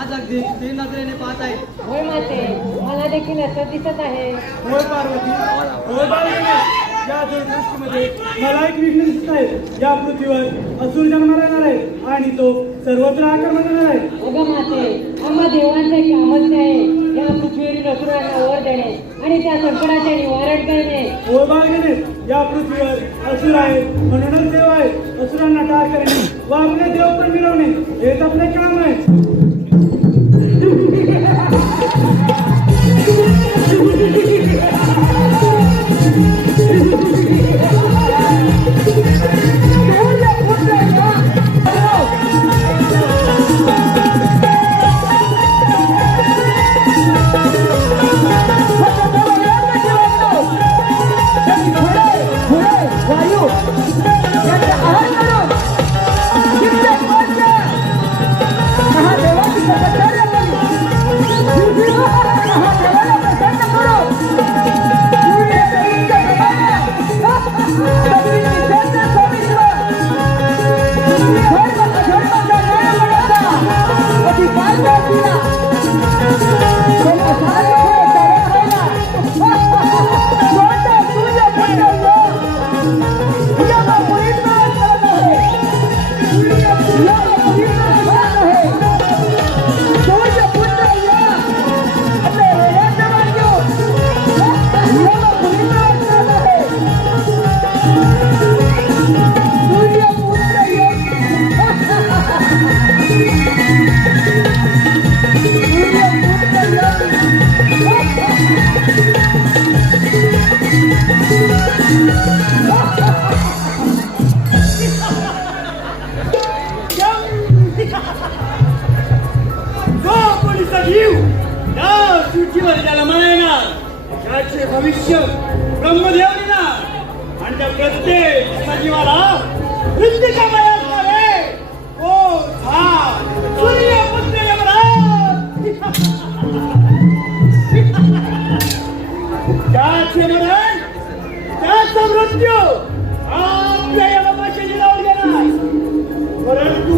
आज अगदी तीन नजरेने पाहत आहे. होय माते, मला देखील असं दिसत आहे. होय पार्वती, होय बाळगणे. या दृष्टीमध्ये मला एक विघ्न दिसत आहे. या पृथ्वीवर असुर जन्माला येणार आहे आणि तो सर्वत्र आक्रमण करणार आहे. अगं माते, आम्हा देवांचे कामच आहे या पृथ्वीवरील असुरांना वर देणे आणि त्या संकटाचे निवारण करणे. होय बाळगणे, या पृथ्वीवर असुर आहे म्हणूनच देव आहे. असुरांना ठार करणे व आपले देव पण मिळवणे हेच आपले काम आहे. भविष्य ब्रह्मदेव देणार आणि त्या प्रत्येक सजीवाला मृत्यूचा भय असणार आहे. ओ सूर्यपुत्र त्याचे मरण त्याचा मृत्यू आपल्या यमाच्या दिलावर घेणार. परंतु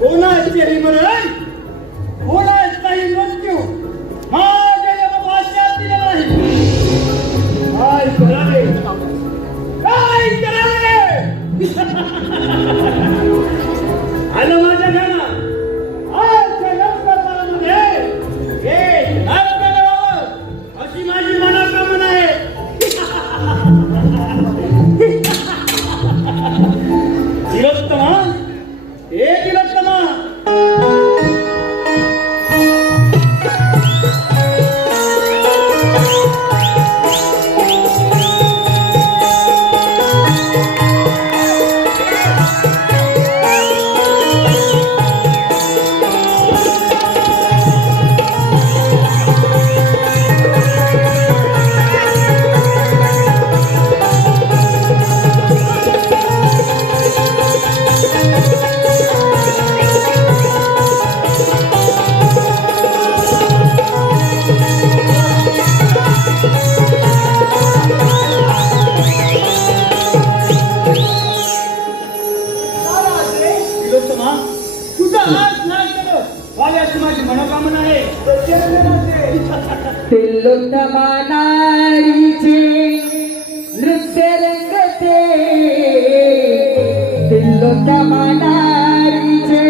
कोणाचेही मरण कोणाचाही मृत्यू आलं माझ्या ध्यानात. आजच्या लष्करमध्ये एक नारळ लावावं अशी माझी मनोकामना आहे. तिलोत्तमा, हे तिलोत्तमा, तिलोत्तमा नारीचे नृत्य रंगते. तिलोत्तमा नारीचे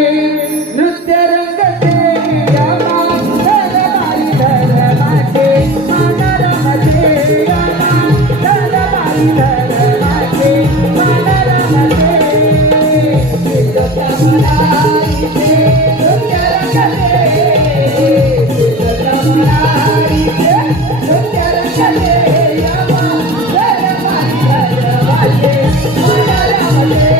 नृत्य रंगते. धरमारी धरमाते मानरमते. धरमारी धरमाते मानरमते. तिलोत्तमा नारीचे नृत्य रंगते. तिलोत्तमा नारीचे नृत्य रंगते. धरमारी धरमाते मानरमते.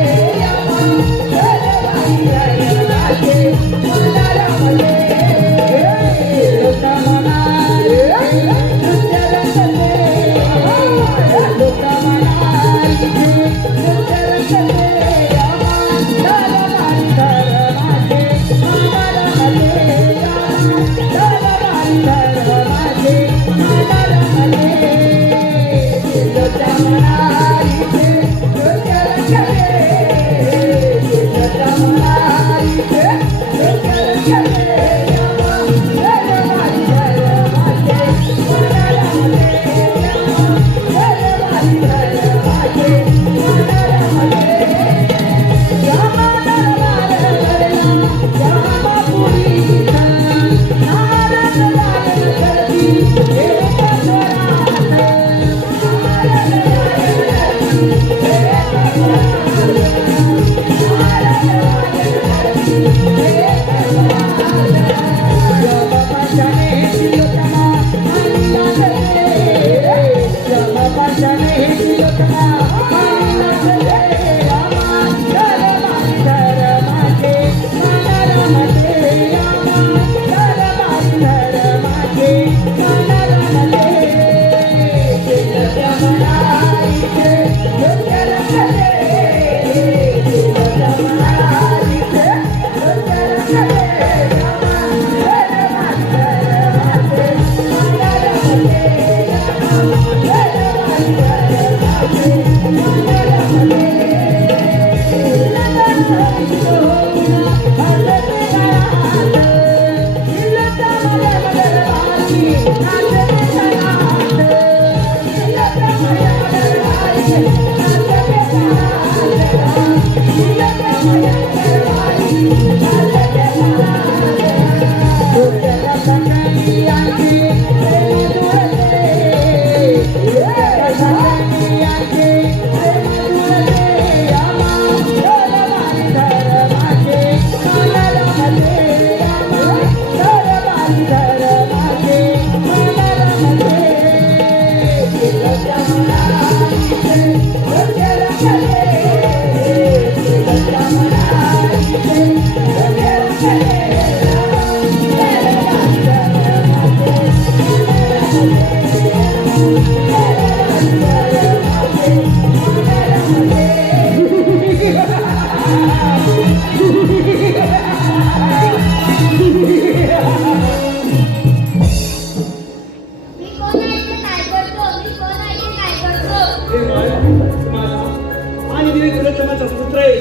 आणि तिने तिलोत्तमाचा पुत्र आहे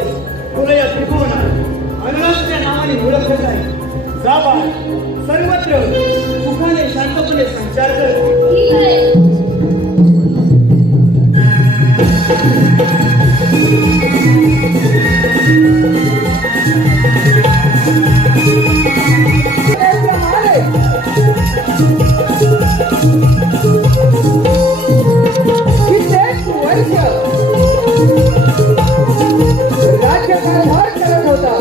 तुला या त्रिभुवनात अनलाच्या नावाने ओळखत आहे जावा सर्वत्र सुखाने शांतपणे संचार कर राज्यकारभार करत होता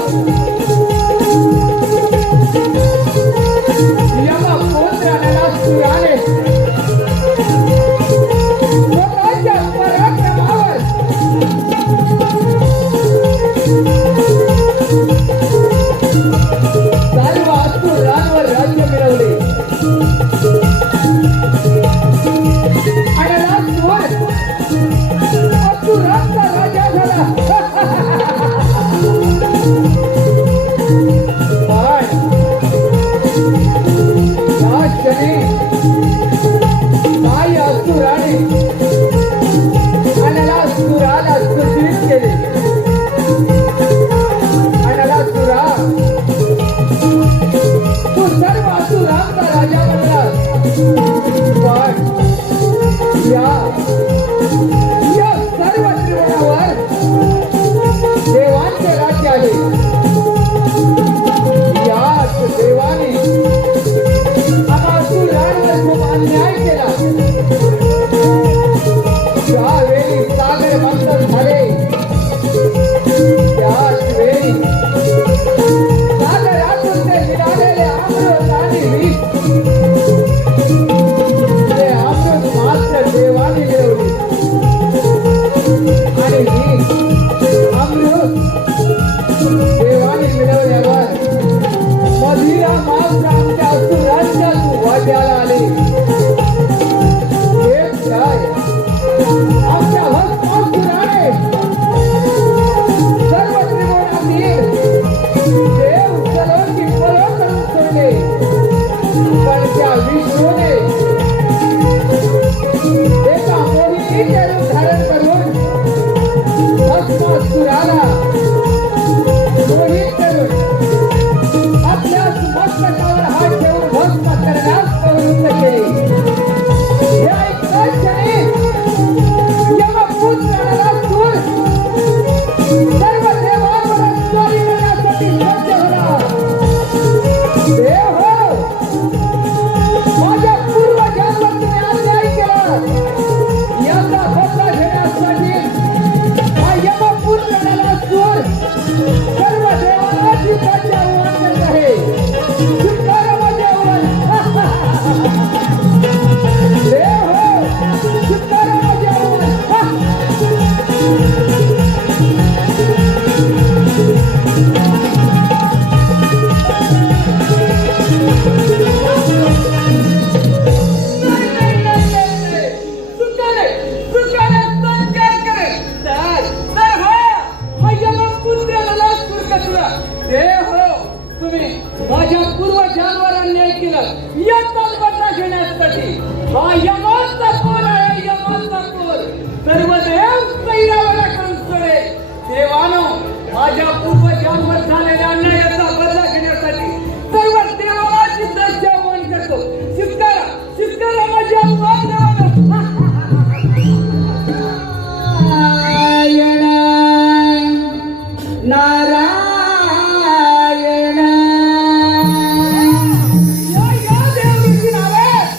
यम पुत्राला सुराने तुम्ही माझ्या पूर्वजांवर अन्याय केला याचाच बदला घेण्यासाठी हा यमाचा पोर आहे, यमाचा पोर. सर्व देव कैरावर करून सोडे. देवानो, माझ्या पूर्वजांवर झालेल्या अन्यायाचा बदला घेण्यासाठी सर्व देवाची दर्शन करतो. शिवकारा शिवकारा माझ्या देवानो. नारायण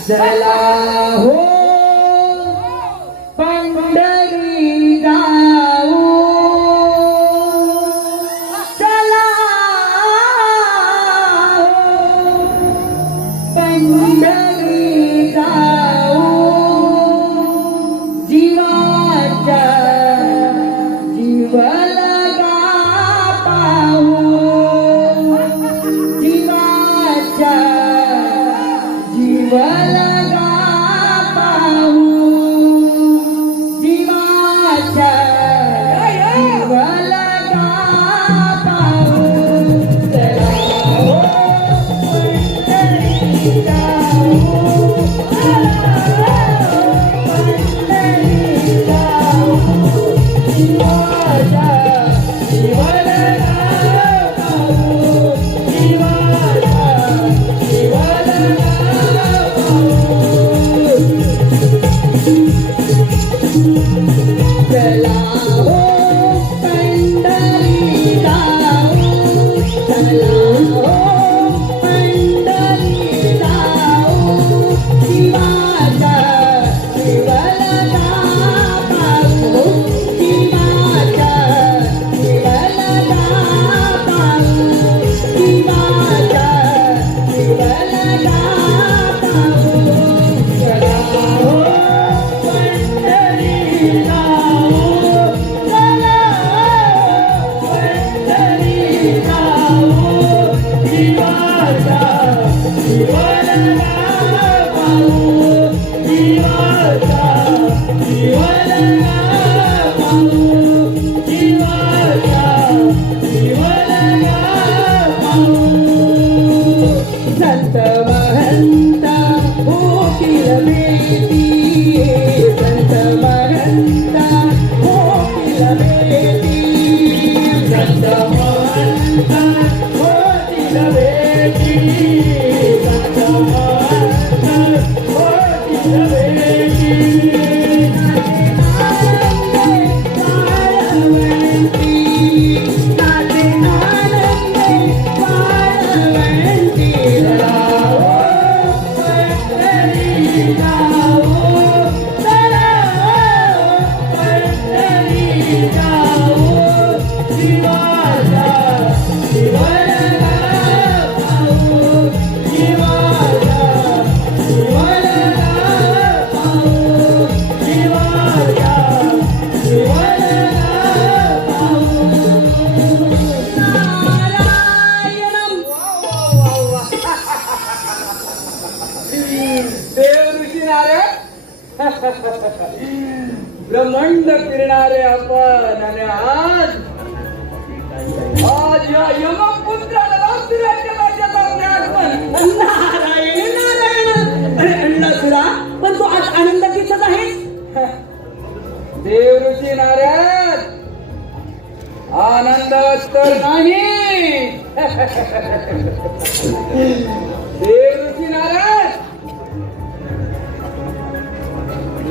चला हो पंढरी जाऊ, चला हो पंढरी जाऊ, जीवाच्या जीव लगा पाहू, जीवाच्या जीव लगा पाहू, जीवाच्या जीव लगा पाहू. चला हो पंढरी जाऊ, पंढरी जाऊ, जीवाच्या जीव लगा पाहू, जीवाच्या जीव लगा पाहू. चला हो पंढरी जाऊ, चला हो पंढरी जाऊ, जीवाच्या जीव लगा पाहू, जीवाच्या जीव लगा पाहू, जीवाच्या जीव लगा पाहू. चला हो पंढरी जाऊ, चला पंढरी जाऊ, जीवाच्या जीव लगा पाहू, जीवाच्या जीव लगा पाहू, जीवाच्या जीव लगा पाहू. संत महंत होतील भेटी, संत महंत होतील भेटी, संत महंत होतील भेटी, संत महंत होतील भेटी. वाळवंटी, नाते आनंदे वाळवंटी. चला हो पंढरी जाऊ, चला हो पंढरी जाऊ, जीवाच्या जीव लगा पाहू, जीवाच्या जीव लगा पाहू, जीवाच्या जीव लगा पाहू. नारायणम. देव ऋषी नारायण ब्रह्मांड फिरणारे आपण. आणि आज या यमपुत्राला राज्यात आगमन. नारायण नारायण. अरे अण्णासुरा, पण तू आज आनंद दिसत आहेस. देव ऋषी नारायण आनंद तर नाही. देव ऋषी नारायण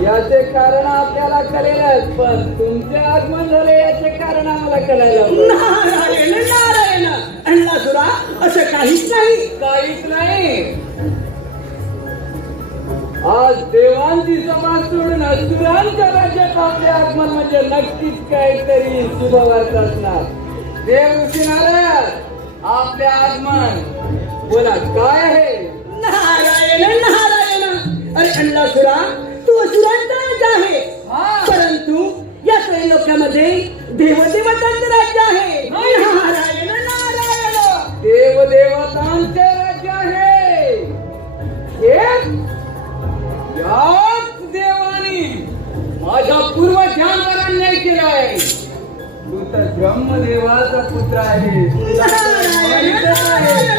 याचे कारण आपल्याला कळेलच, पण तुमचे आगमन झाले याचे कारण आम्हाला कळायला हवं. नारायण नारायण. अण्णासुरा, असं काहीच नाही. काहीच नाही. आज देवांची सभा सोडून असुरांच्या राज्यात आपले आगमन म्हणजे नक्कीच काहीतरी शुभवार्ता असणार. देव ऋषी नारायण आपले आगमन बोला काय आहे. नारायण नारायण. अरे अण्णासुरा, तू असुरांचा राजा आहे, हा. परंतु या त्रैलोक्यामध्ये देवदेवतांचे राज्य आहे. नारायण नारायण. देवदेवतांचे राज्य आहे. हेच याच देवानी माझ्या पूर्वजांवर अन्याय केला आहे. तू तर ब्रह्मदेवाचा पुत्र आहे. नारायण नारायण.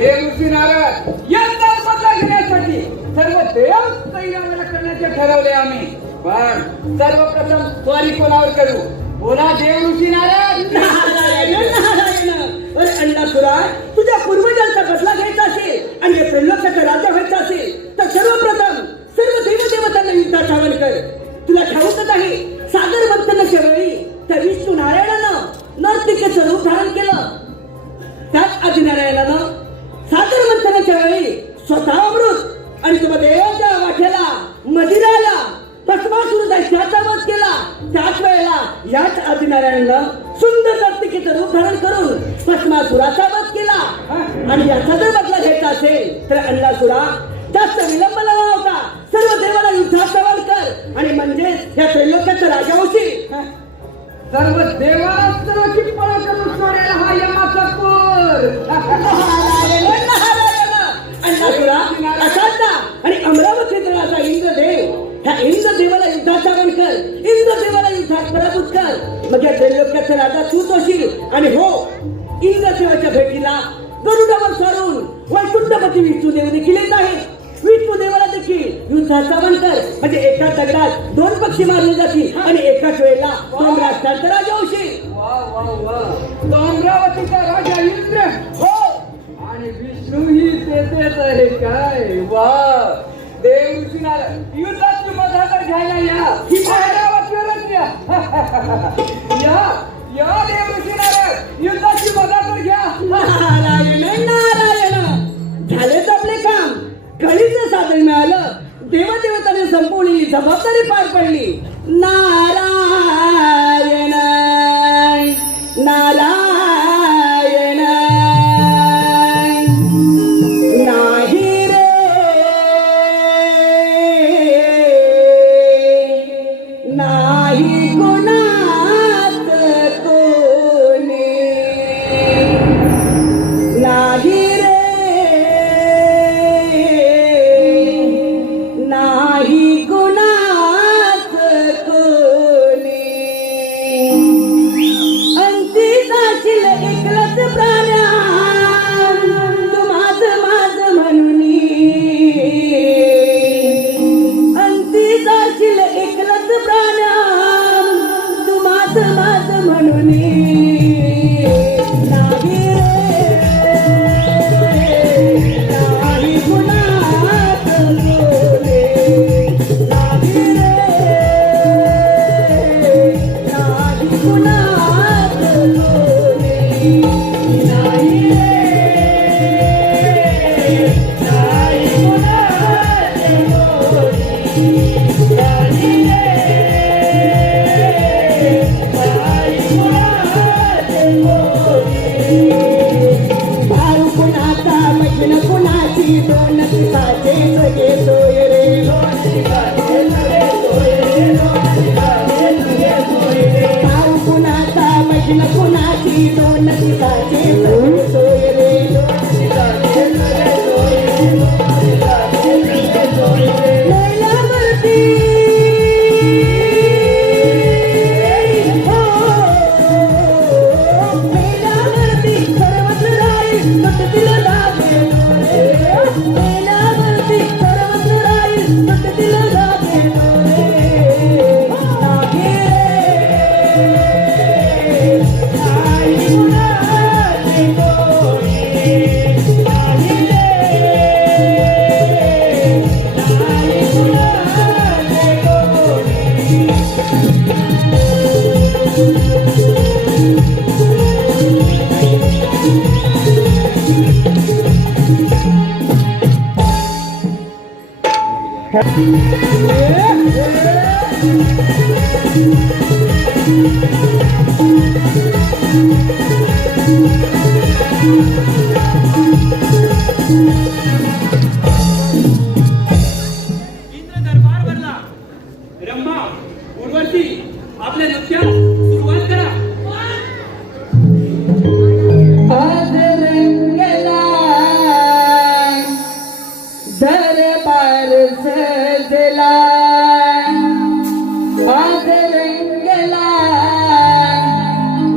देव ऋषी नारद यांचा बदला घेण्यासाठी सर्व देव तैयार करण्याचे ठरवले आम्ही. पण सर्वप्रथम स्वारी कोणावर करू? बोला देव ऋषी नारद. अरे अण्णासुरा, तुझ्या पूर्वजांचा बदला घ्यायचा असेल आणि या प्रलोकाचा राजा व्हायचा असेल तर सर्वप्रथम सर्व देवदेवतांना युद्धात आवाहन कर. तुला ठाऊकच आहे, सागर मंथनाच्या वेळी त्या विष्णू नारायणानं नर्तिकेचं रूप धारण केलं. त्याच आदिनारायणानं सागर मंथनाच्या वेळी स्वतः अमृत आणि तुम्हा देवाच्या वाट्याला मदिराला भस्मासुर दैत्याचा वध केला. त्याच वेळेला याच आदिनारायणानं सुंदर नर्तिकेचं रूप धारण करून भस्मासुराचा वध केला. आणि याचा जर बदला घ्यायचा असेल तर अण्णासुरा जास्त विलंब न होता सर्व देवाला युद्धात आवाहन कर आणि म्हणजे या त्रैलोक्याचा राजा होशील. सर्व देवाला सर्वची पळ करून सोडायला हा यमाचा पूर. अण्णासुरा असाचा आणि अमरावतीचा राजा इंद्रदेव, ह्या इंद्रदेवाला युद्धात आवाहन कर. इंद्रदेवाला युद्धात पराभूत कर. मग या त्रैलोक्याचा राजा तूच होशील. आणि हो, इंद्रदेवाच्या भेटीला गरुडावर चढून वैकुंठपती विष्णुदेव देखील येत आहेत. विष्णुदेवाला देखील युद्धाचा आवाहन कर. म्हणजे एका दगडात दोन पक्षी मारले जातील आणि एकाच वेळेला दोन राष्ट्रांचा राजा होशील. वा वा वा. तो अमरावतीचा राजा इंद्र हो, आणि विष्णू ही तेथेच आहे काय. वा. देव ऋषी नारद युद्धाची मजा तर घ्यायला या. ही अमरावतीवरच या. या या देव ऋषी नारद युद्धाची मजा तर घ्या. नारायण नारायण. झालेच आपले काम. कळीचं साधन मिळालं. देवदेवताने संपवलेली जबाबदारी पार पडली. नारायण नारायण. नाही रे नाही गुणात कोणी. नाही रे नाही गुणात कोणी. अंती जाशील एकलच प्राण्या तू माझ म्हणून. अंती जाशील एकलच प्राण्या तू माझ म्हणून. नाही रे नाही गुणात कोणी. नाही रे नाही गुणात कोणी. नाही रे नाही गुणात कोणी. नाही रे नाही गुणात कोणी. भाऊ कुणाचा मैत्रीण कुणाची दोन दिवसाचे सगळे सोय रे. भाऊ कुणाचा मैत्रीण कुणाची दोन दिवसाचे सगळे सोय रे. लैलावरती मेलावरती सर्वत्र राहील सततील लागे. मेलावरती सर्वत्र राहील सततील लागे. नाही रे नाही गुणात कोणी. नाही रे नाही गुणात कोणी. इंद्र दरबार भरला. रंभा, उर्वशी, आपल्या नृत्यास सुरुवात करा. आज रंगला दरबार सजला. आज रंगला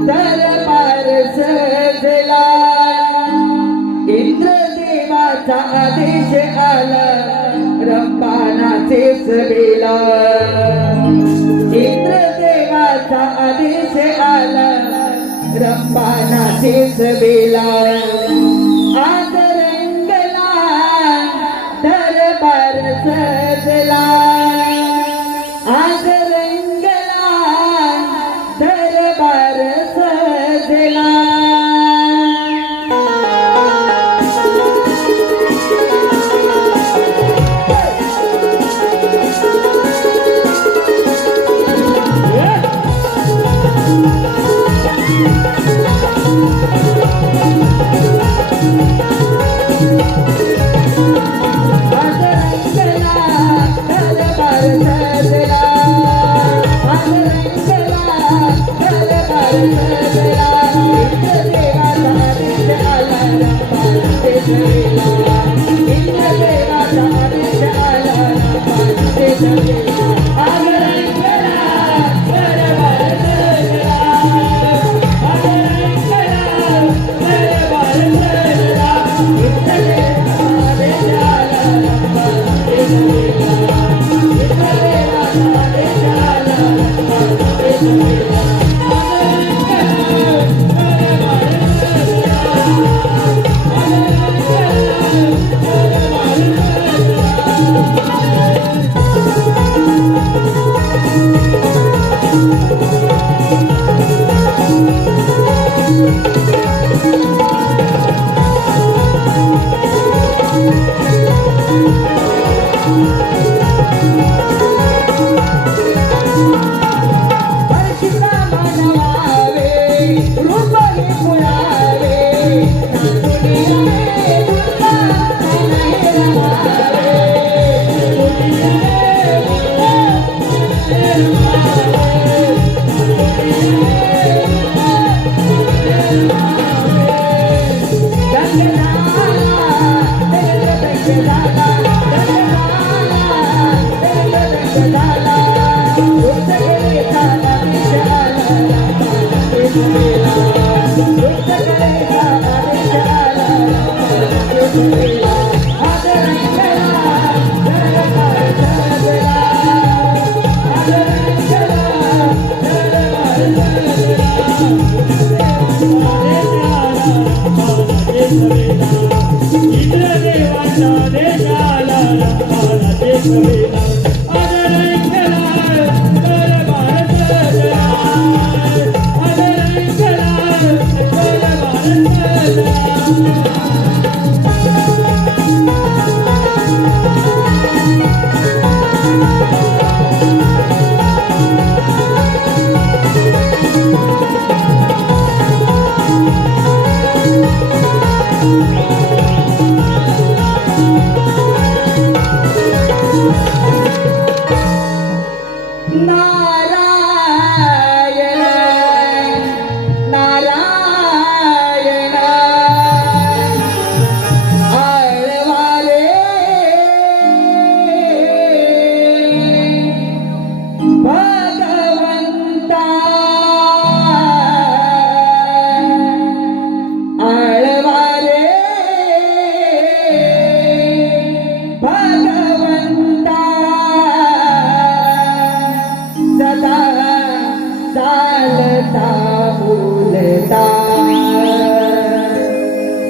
दरबार सजला. देवाचा आदेश आला रंपानाचेच बेला इंद्रदेवाचा आदेश आला रंपानाचेच बेला आज रंगला दरबार सजला आज रंगला दरबार सजला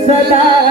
सदा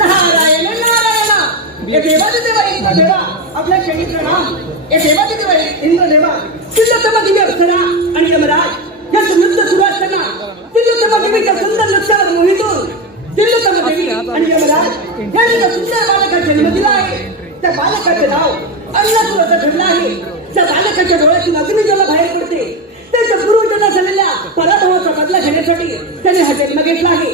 नारायण नारायण ए देवाचे देवा इंद्र देवा आपल्या शेळीचं नाम ए देवाचे देवा इंद्र देवा तिल्लोत्तम अप्सरा आणि यमराज यांचं युद्ध सुरू असताना तिल्लोत्तम देवीच्या सुंदर लक्षावर मोहितून तिल्लोत्तम देवी आणि यमराज यांनी त्या सुंदर बालकाचा जन्म दिला आहे. त्या बालकाचे नाव अन्नपूर्वक ठरलं आहे. त्या बालकाच्या डोळ्यातून अग्नी ज्याला बाहेर पडते त्यांच्या पूर्वजांना झालेल्या पराभवाचा बदला घेण्यासाठी त्याने हा जन्म घेतला आहे.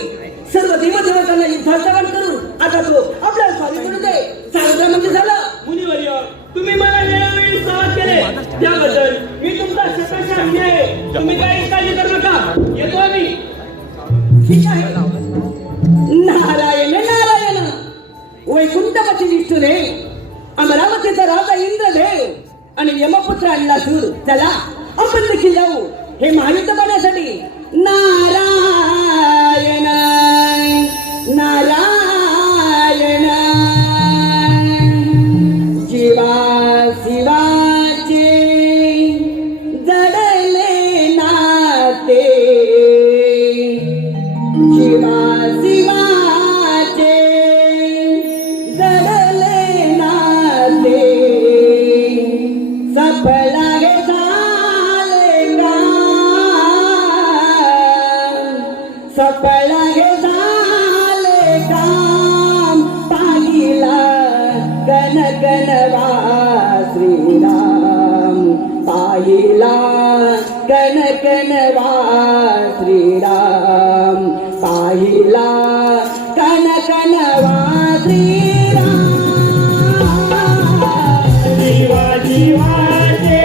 सर्व देवदेवतांना युद्धात करून आता तो आपल्या स्वामी करू दे सावधा म्हणजे झालं. मुनिवर्य तुम्ही मला वेळोवेळी सावध केले त्याबद्दल मी तुमचा शतशः ऋणी आहे. तुम्ही काही काळजी करू नका. येतो आम्ही. ठीक आहे. नारायण नारायण वैकुंठपती विष्णूने अमरावतीचा राजा इंद्रदेव आणि यमपुत्र आणला सूर चला आपण देखील जाऊ हे महायुद्ध करण्यासाठी. नारायण नारायण जीवा शिवाचे जडले नाते जीवा शिवाचे जडले नाते सफला हे झाले काम सफला हे झाले काम पाहिला गण गणवा श्रीराम पाहिला गण गणवा श्रीराम पाहिला गण गणवा श्रीराम. जीवा जीवाचे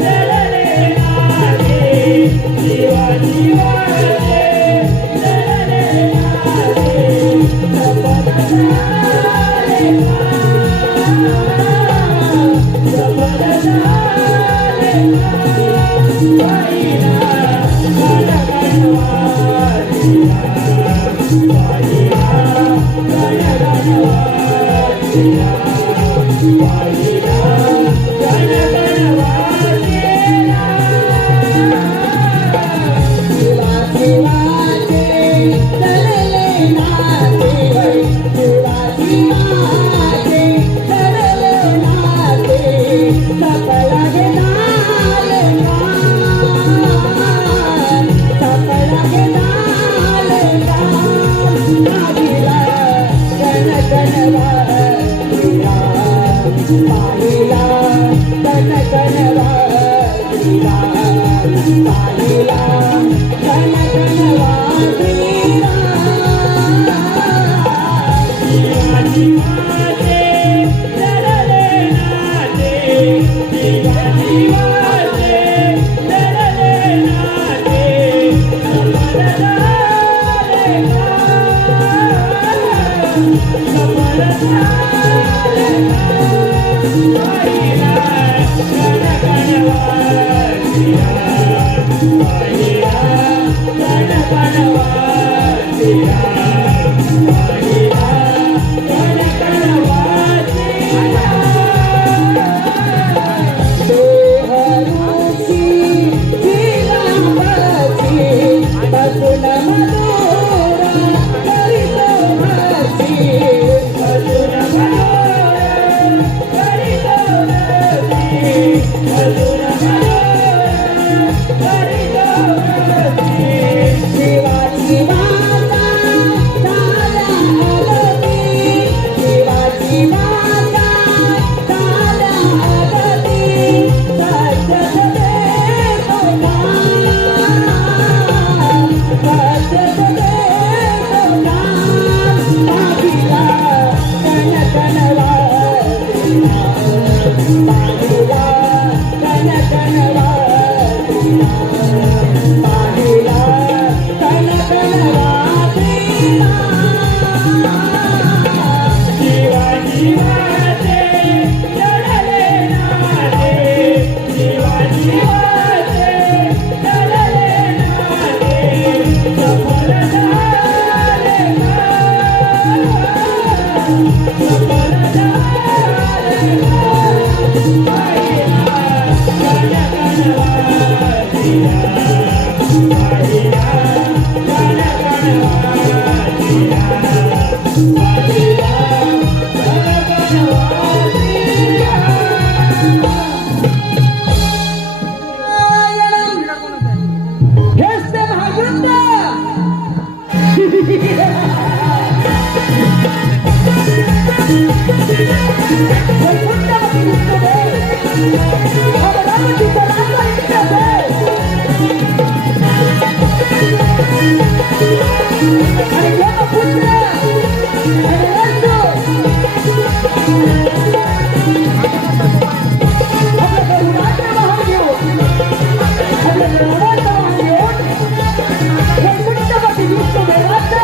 जडले नाते जीवा जीवाचे जडले नाते सपना झाले सपना झाले पाहिला गण गणवा श्रीराम पाहिला गण गणवा श्रीराम पाहिला गण गणवा शिवा शिवाचे जडले नाते शिवा शिवाचे जडले नाते सफला हे झाले काम सफला हे झाले काम पाहिला गण गणवा श्रीराम पाहिला गण गणवा श्रीराम पाहिला गण गणवा श्रीराम. जीवा जीवाचे जडले नाते जीवा जीवाचे जडले नाते सपना झाले सपना झाले पाहिला गण गणवा श्रीराम पाहिला गण गणवा श्रीराम पाहिला गण गणवा देहरूची जिरावची बसून मधुरा करीत भासी अजून मनोरम करीतो रती अजून मनोरम करीतो रती शिवाची माता झाल्या आरती शिवाची माता झाल्या आरती सत्य देव नाम सत्य आणि यमपुत्र आणि रंजू आपल्या गरुडाचं वाहन घेऊन आपल्या गरुडाचं वाहन घेऊन वैकुंठपती विष्णुदेवाचं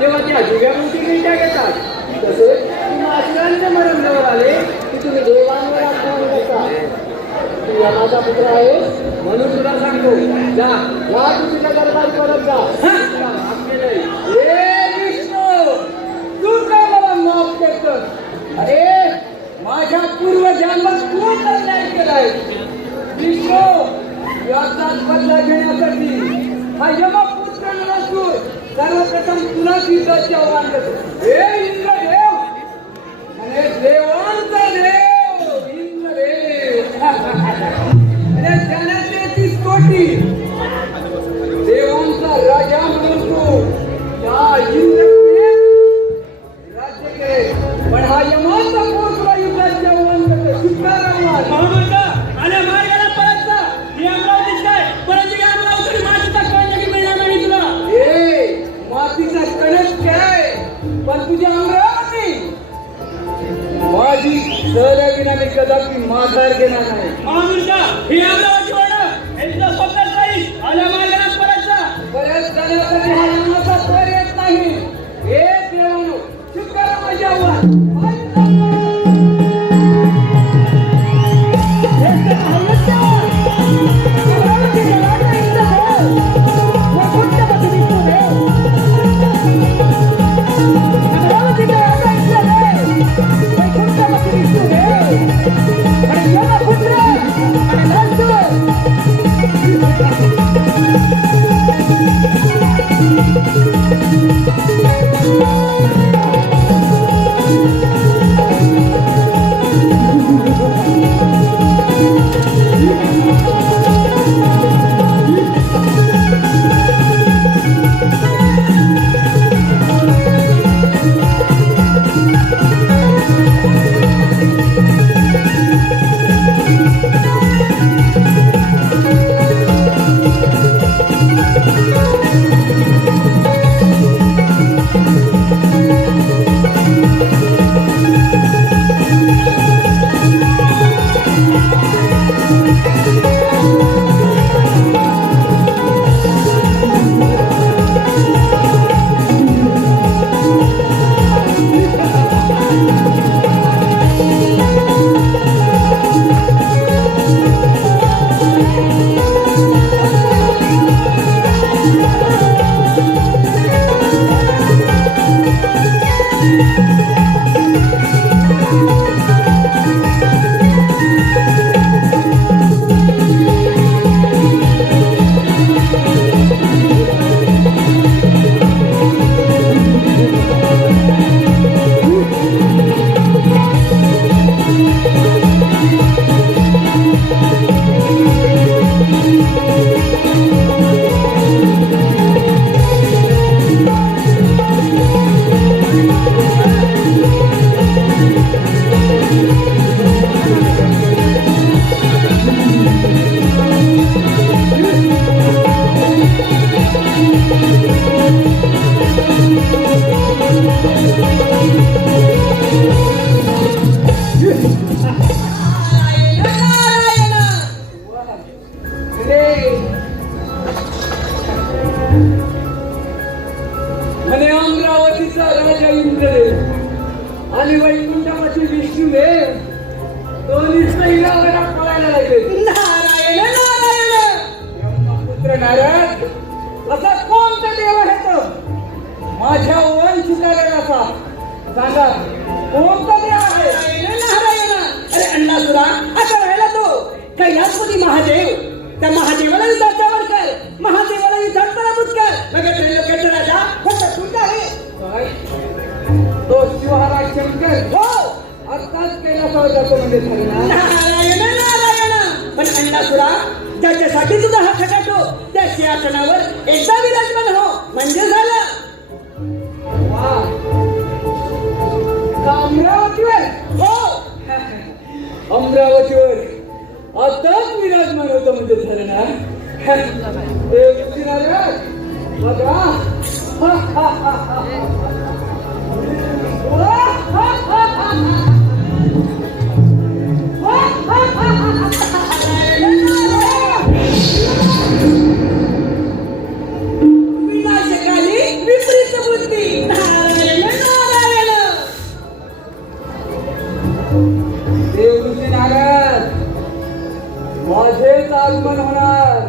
तेव्हा त्या जुव्या गोष्टी मिळत्या घेतात. तसेच मास्टरांचे मरण जवळ आले की तुम्ही देवांवर आक्रमण करता. तू माझा पुत्र आहे म्हणून तुला सांगतो, जा तू तुझ्या दरबारी परत जा. हे विष्णू, तू काय मला माफ करतोस? अरे माझ्या पूर्वजन्मात खूप अन्याय केलाय विष्णू. याचाच बदला घेण्यासाठी हा यमपुत्र नरसूर सर्वप्रथम तुला युद्धाचे आव्हान देतो. हे इंद्रदेव आणि देवांचा देव इंद्रदेव अरे जनाचे 30 कोटी देवांचा राजा म्हणून तू या इंद्रपुरीत राज्य केले. पण हा यमाचा पोर तुला युद्धाचे आव्हान देतो. शुक्रारामात महामंडळ आल्या मार्गाला परत जा. ही अमरावतीच काय परत या अमरावती मातीचा कण मिळणार नाही तुला. ए मातीचा कणक काय पण तुझ्या अमरावती माझी सहलगिना मी कदापि माघार घेणार नाही. महामंडळ ही अमरावती वाडा एकदा स्वतःच राहील. आल्या मार्गाला परत जा. परत जाण्यासाठी हा यमाचा पोर येत नाही. हे देवानो शुक्रारामाचे आव्हान म्हणे अमरावतीचा राजा इंद्रदेव आणि वैकुंठामध्ये विष्णुदेव दोन्ही सैरावरा पळायला लागले. नारायण नारायण ब्रह्मपुत्र नारद असा कोणता देव आहे तो माझ्या वंशकाला असा सांगा कोणता देव आहे. नारायण अरे अण्णासुरा असा राहिला तो कैलासपती महादेव. त्या महादेवाला युद्धाच्यावर कर. महादेवाला युद्धात पराभूत कर. मग त्रैलोक्याचा राजा फक्त तुझा आहे. काय? तो शिवहारा शंकर हो आताच कैलासावर जातो म्हणजे झालं ना. नारायण नारायण पण अण्णासुरा ज्याच्यासाठी तुझा हा खटाटो त्या सिंहासनावर एकदा विराजमान हो म्हणजे झालं. वा का अमरावतीवर हो अमरावतीवर आताच विराजमान होतं म्हणजे झालं ना. बघा विनाशकाली विपरीत बुद्धी. नारायण नारायण देवऋषी नारद माझेच आगमन होणार.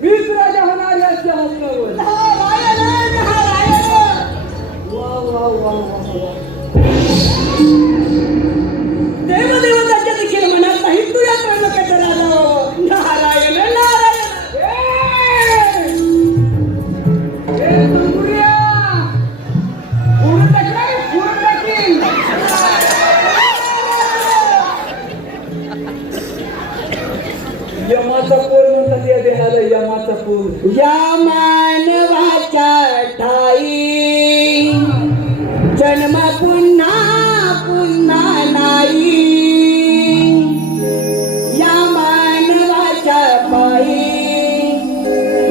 मीच राजा होणार या सिंहासनावर. नारायण नारायण पोर म्हणतात या देहाला यमाचा पोर. या मानवाच्या ठाई जन्म पुन्हा पुन्हा नाही. या मानवाच्या पायी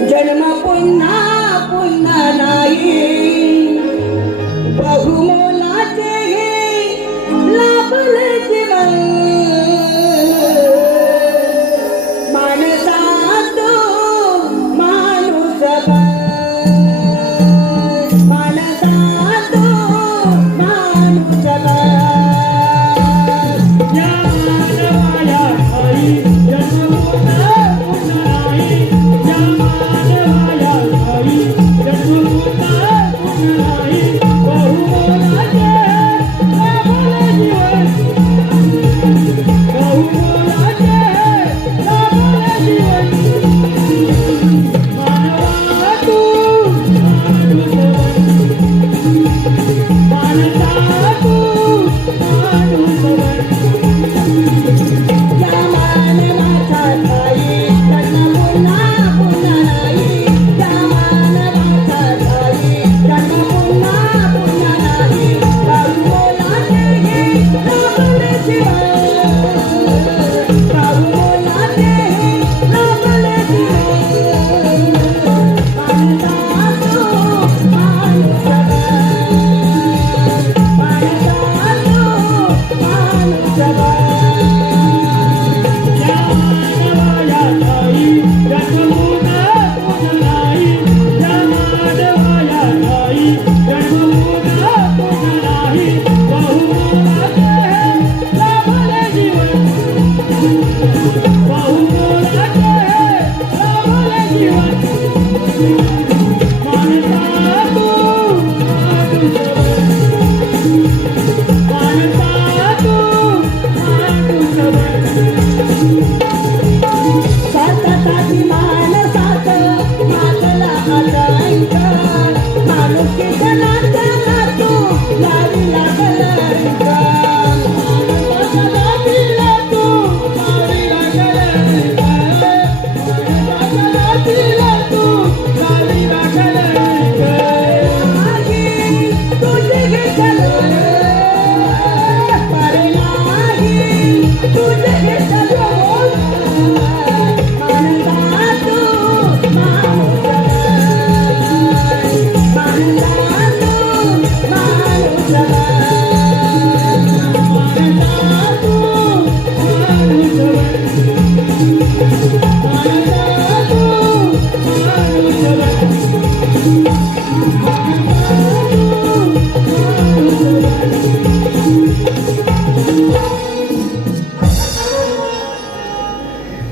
जन्म पुन्हा पुन्हा नाही. बहुमोलाचे हे लाभले जीवन माणसा तो माणूस माणसा तो माणूस. या मानवाला ठाई जन्म पुन्हा पुन्हा नाही. या मानवाला ठाई जन्म पुन्हा पुन्हा नाही. बहुमोलाचे लाभले जीवन बहुमोलाचे लाभले जीवन मानवा तू माणसा तू माणूस. या मानवाच्या ठाई जन्म पुन्हा पुन्हा नाही. या मानवाच्या ठाई जन्म पुन्हा पुन्हा नाही. बहुमोलाचे हे लाभले जीवन बहुमोलाचे हे लाभले जीवन माणसा तो माणूस माणसा तो माणूस. या मानवाला ठाई जन्म पुन्हा पुन्हा नाही. या मानवाला ठाई जन्म पुन्हा पुन्हा नाही. बहुमोलाचे लाभले जीवन बहुमोलाचे लाभले जीवन माणसा तू माणूस माणसा तू माणूस. साताची माणसात मातला अलंक माणुसकीचं नातं नातू लावी लागलं माणसाच्या नातीला तू लावी लागलं माणसाच्या नातीला तू लावी लागलं नाही तुझे घेतलं अरे नाही तुझे घेतलं माणसा तू माणूस माणसा तू माणूस माणसा तू माणूस माणसा तू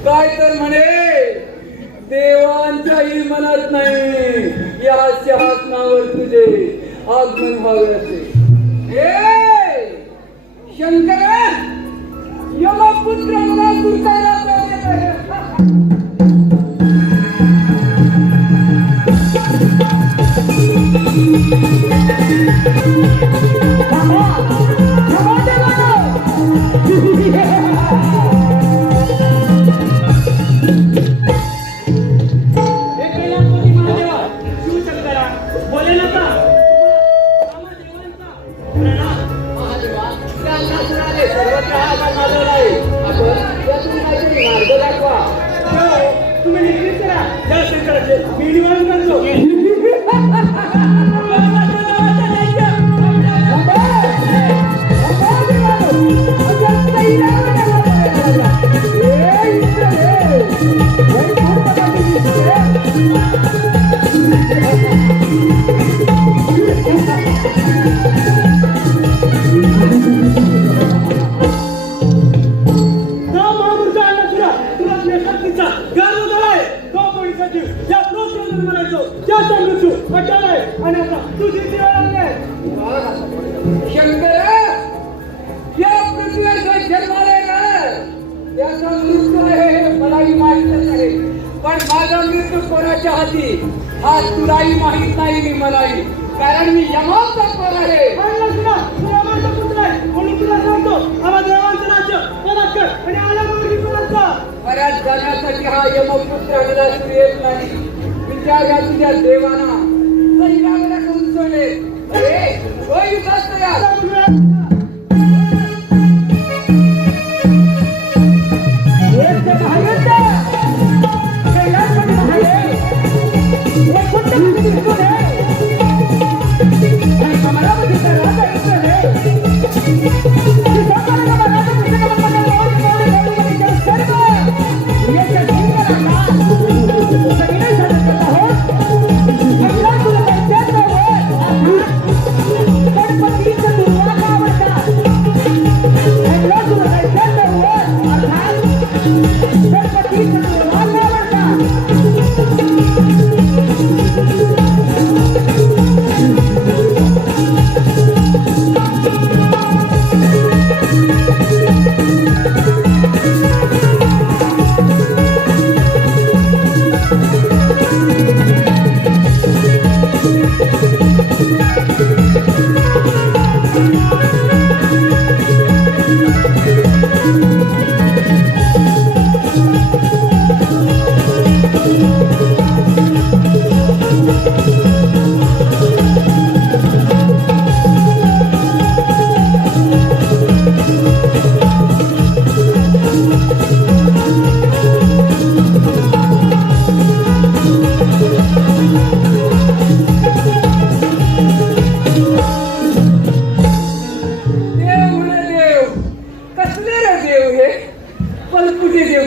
काय तर म्हणे देवांच्याही मनात नाही या सिंहासनावर तुझे आगमन व्हावे असे. हे शंकर यमपुत्र मला दुर्गाला येत आहे. बोले नका महादेवा, त्या शासनाने सर्वत्र आवाज माजवला आहे. आपण यातून काहीतरी मार्ग दाखवा. तुम्ही निश्चित करा त्या शंकराचे मी निवारण करतो. शंकर या पृथ्वीवर जो जन्माला येणार त्याचा मृत्यू आहे हे मलाही माहीतच आहे. पण माझा मृत्यू कोणाच्या हाती हा तुलाही माहित नाही मी मलाही, कारण मी यमाचा पोर आहे. परत जाण्यासाठी हा यमपुत्र अगदासूर येत नाही. विचारा तुझ्या देवाना सैरावरा करून सोडले. अरे तो युद्धात तयार.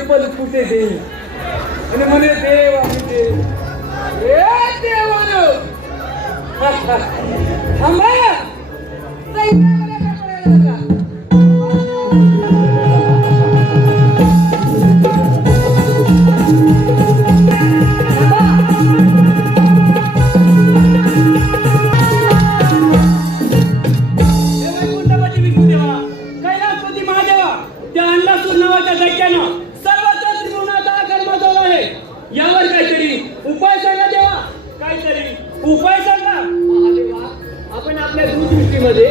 पलकुटे देव आणि म्हणे देव आम्ही देव. ए देवानो थांबा. यावर काहीतरी उपाय सांगा देवा. काहीतरी उपाय सांगा. अरे वा, आपण आपल्या दूरदृष्टीमध्ये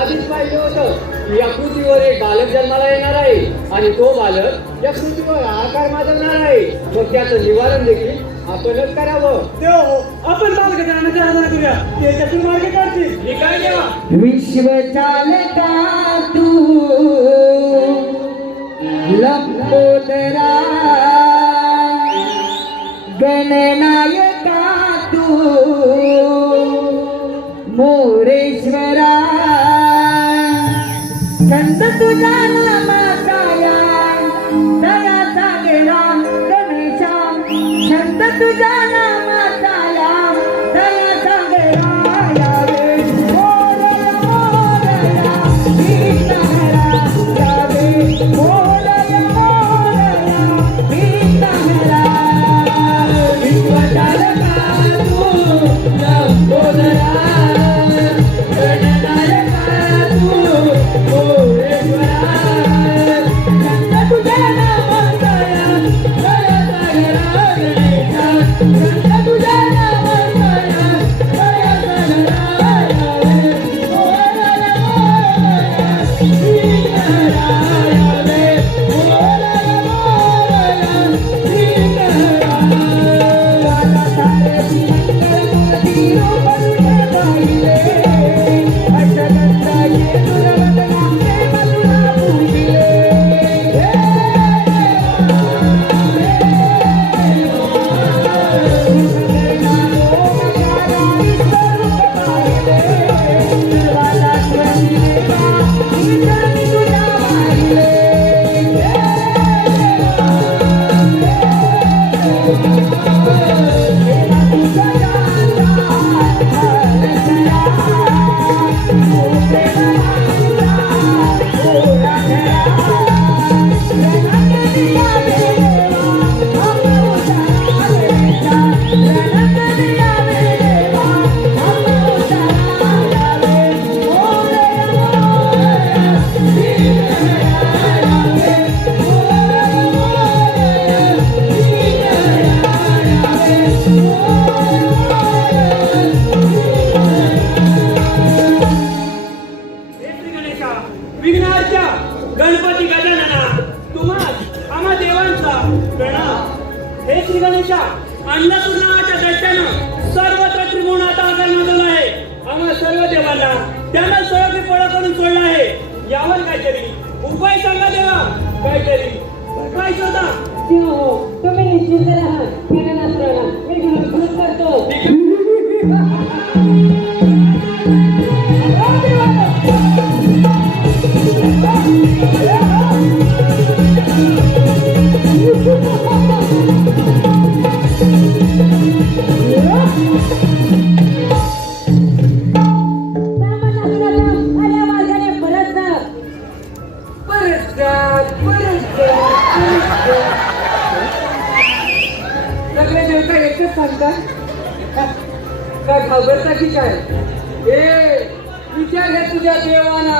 आधीच पाहिलं होतं या पृथ्वीवर एक बालक जन्माला येणार आहे आणि तो बालक या पृथ्वीवर आकार माजवणार आहे. मग त्याचं निवारण देखील आपणच करावं. देव आपण बालकाच्या आणायची आराधना करूया. ते त्यातून मार्ग काढतील. हे काय देवा. विश्व चालता तू लंबोदरा गणनायका तू मोरेश्वरा छंद तुझा नामाचा दया सागेला गणेशा छंद तुझा नामाचा दया सागेला यावे मोरया मोरया गीताहरा यावे मोरया मोरया गीताहरा श्री गणेशा अन्नपूर्णाच्या दैत्यानं सर्वत्र त्रिभुवनात आकार माजवला आहे. आम्हा सर्व देवांना त्यानं सर्व पळ करून सोडला आहे. यावर काहीतरी उपाय सांगा देवा, काहीतरी उपाय शोधा. देव हो, तुम्ही निश्चिंत राहा. गणनाथराला मी घरभूत करतो. सगळे देवता एकच सांगतात का घाबरता की काय? विचार हे तुझ्या देवाना.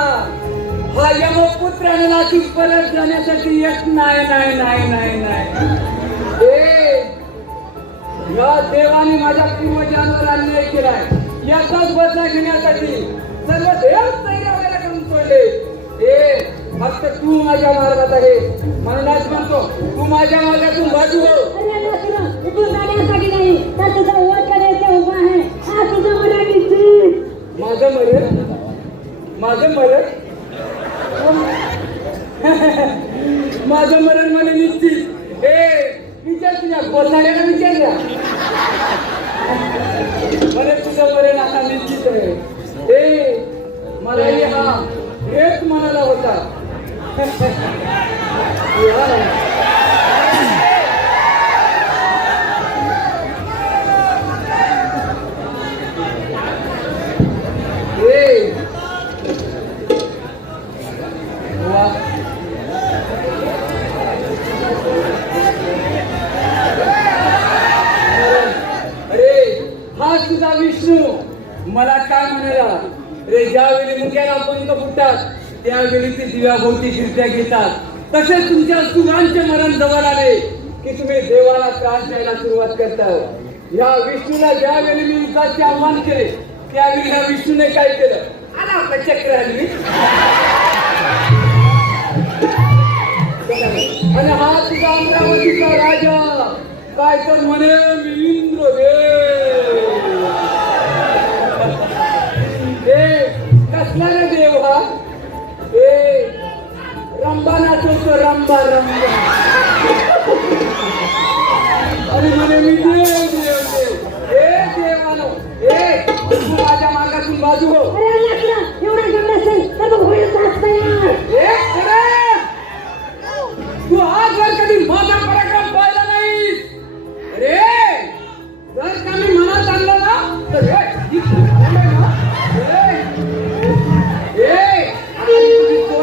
हा यमपुत्राने नाशिक परत जाण्यासाठी येत नाही नाही नाही नाही नाही. या देवाने माझ्या पूर्वजांवर अन्याय केलाय. याचाच बदला घेण्यासाठी सर्व देव तैयार करून सोडले. फक्त तू माझ्या मार्गात आहे म्हणूनच म्हणतो तू माझ्या मार्गातून बाजू हो. तू जाण्यासाठी नाही तर तुझा वध करायचा उभा आहे. हा तुझा मला निश्चित. माझं मरण माझं मरण माझं मरण मला निश्चित. विचार तुझ्या बोलणाऱ्याला विचारल्या मला तुझं मरण आता निश्चित आहे. मलाही हा हेच म्हणाला होता. तुझा विष्णू मला काय म्हणाला रे? ज्यावेळी मुक्याला पंख फुटतात त्यावेळी ते दिव्याभोवती फिरत्या घेतात. तसेच तुमच्या सुरांचे मरण जवळ आले की तुम्ही देवाला त्रास द्यायला सुरुवात करता. या विष्णूला ज्यावेळी मी युद्धाचे आव्हान केले त्यावेळी ह्या विष्णूने काय केलं? आला आपलं चक्र हल्ली आणि हा तुझा अमरावतीचा राजा काय तर म्हणे मी इंद्रदेव. कसला रे देव हा? रंबा नाचवतो रंबा रंबा अरे म्हणे मी देव देव देव. देवानो तू माझ्या मार्गातून बाजू हो. एवढा गंभीर असेल तर मग होईल तू आजवर कधी माझा पराक्रम पाहिला नाहीस. अरे जर का मी मनात आणलं ना तर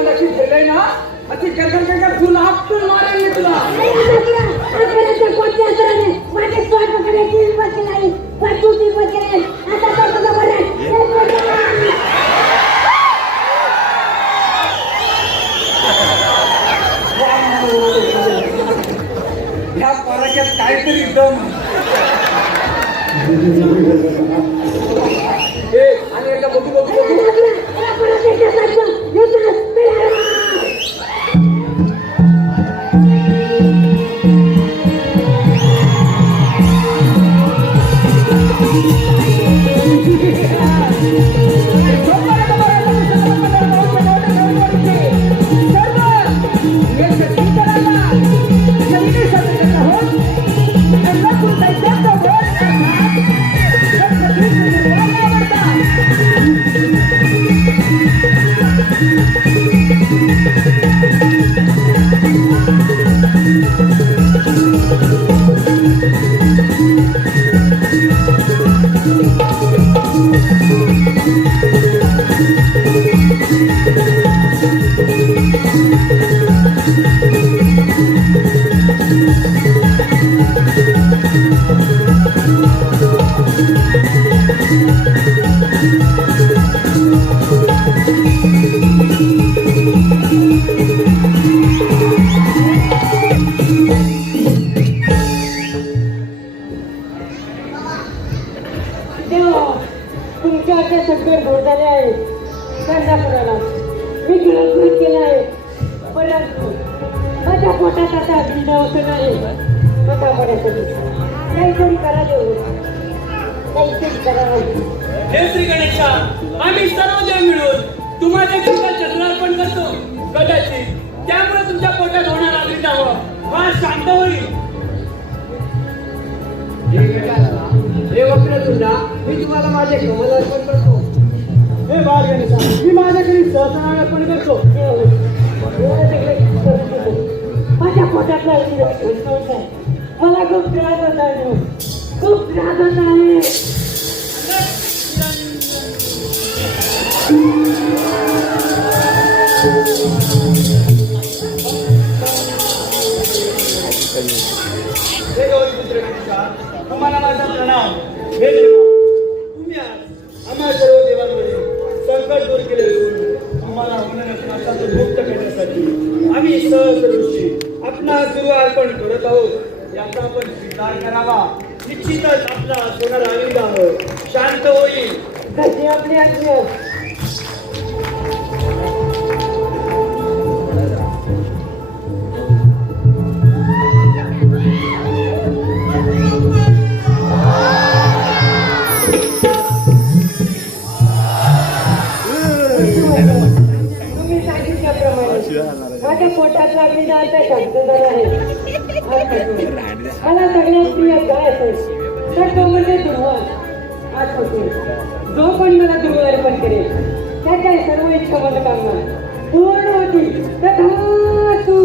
अशी गेलंय ना अशी गरगर तुला आपटून मारेल मी तुला. कोणत्या असराने माझे स्वाद पकडायची हिंमत नाही. वाटूची पकडेल आता तो तुझा बरं. ह्या पराच्यात काहीतरी दम. आणि एकदा बघू बघू बघू सगळे घोळ झाले आहे. गंगापुराला मी गिळत केलं आहे. परंतु माझ्या पोटात आता अग्नी नाही. स्वतःपर्यंत काहीतरी करा देऊ, काहीतरी करा. हे श्री गणेशा, आम्ही सर्व जण मिळून तुम्हाला देखील चंद्रार्पण करतो. कदाचित त्यामुळे तुमच्या पोटात होणारा अग्निदाह हा शांत होईल. हे वक्रतुंडा, मी तुम्हाला माझे कमल अर्पण करतो. हे बाळ गणेशा, मी माझ्या घरी सहस्रनारायण अर्पण करतो. माझ्या पोटातला मला खूप त्रास होत आहे, खूप त्रास होत आहे. हे गौरीपुत्र गणेशा, तुम्हाला माझा प्रणाम. हे देवा, तुम्ही आज आम्हा सर्व देवांमध्ये संकट दूर केले असून आम्हाला होणाऱ्या मुक्त करण्यासाठी आम्ही सहस्र ऋषी आपला गुरु अर्पण करत आहोत. याचा आपण स्वीकार करावा. निश्चितच आपला होणारा अग्निदाह शांत होईल. कशी आपली आज्ञा. तुम्ही सांगितल्याप्रमाणे माझ्या पोटातला अग्निदाह शांत झाला आहे. मला सगळ्यात प्रिय काय असेल तर तो म्हणजे दुर्वा. आठवतो, जो पण मला दुर्वा अर्पण करेल त्याच्या सर्व इच्छा मनोकामना पूर्ण होतील. तथास्तु.